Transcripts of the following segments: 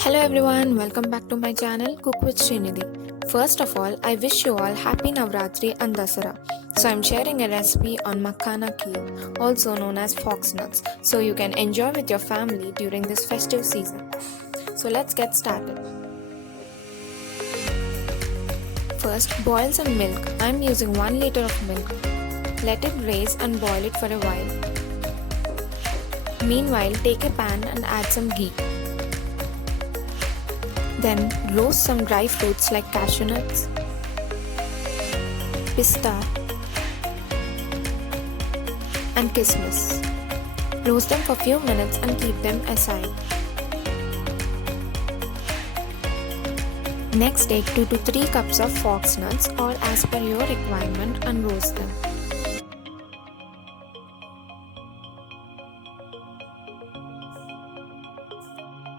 Hello everyone, welcome back to my channel Cook with Srinidhi. First of all, I wish you all happy Navratri and Dusserah. So I'm sharing a recipe on Makhana Kheer, also known as fox nuts, so you can enjoy with your family during this festive season. So let's get started. First, boil some milk. I'm using 1 liter of milk. Let it raise and boil it for a while. Meanwhile, take a pan and add some ghee. Then roast some dry fruits like cashew nuts, pista, and kismis. Roast them for a few minutes and keep them aside. Next, take 2 to 3 cups of fox nuts or as per your requirement and roast them.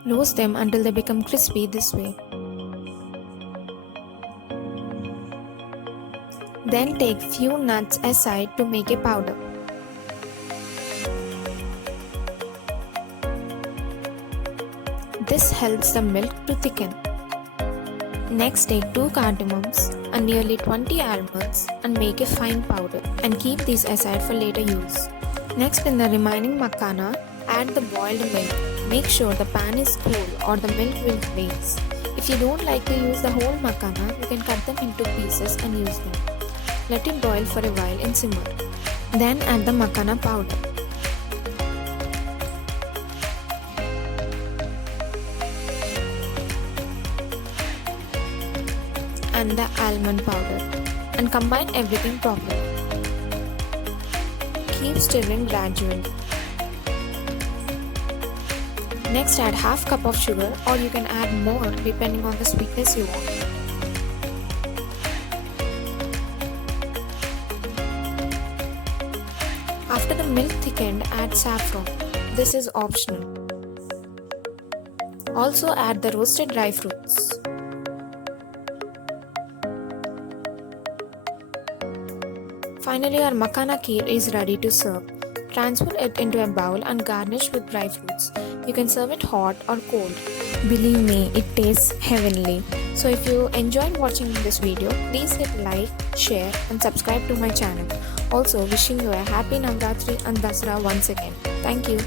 Roast them until they become crispy this way. Then take few nuts aside to make a powder. This helps the milk to thicken. Next, take 2 cardamoms and nearly 20 almonds and make a fine powder and keep these aside for later use. Next, in the remaining makhana, add the boiled milk. Make sure the pan is cool or the milk will freeze. If you don't like to use the whole makhana, you can cut them into pieces and use them. Let it boil for a while and simmer. Then add the makhana powder. And the almond powder and combine everything properly. Keep stirring gradually. Next, add half cup of sugar or you can add more depending on the sweetness you want. After the milk thickened, add saffron. This is optional. Also add the roasted dry fruits. Finally, our Makhana Kheer is ready to serve. Transfer it into a bowl and garnish with dry fruits. You can serve it hot or cold. Believe me, it tastes heavenly. So if you enjoyed watching this video, please hit like, share and subscribe to my channel. Also wishing you a happy Navratri and Dusserah once again. Thank you.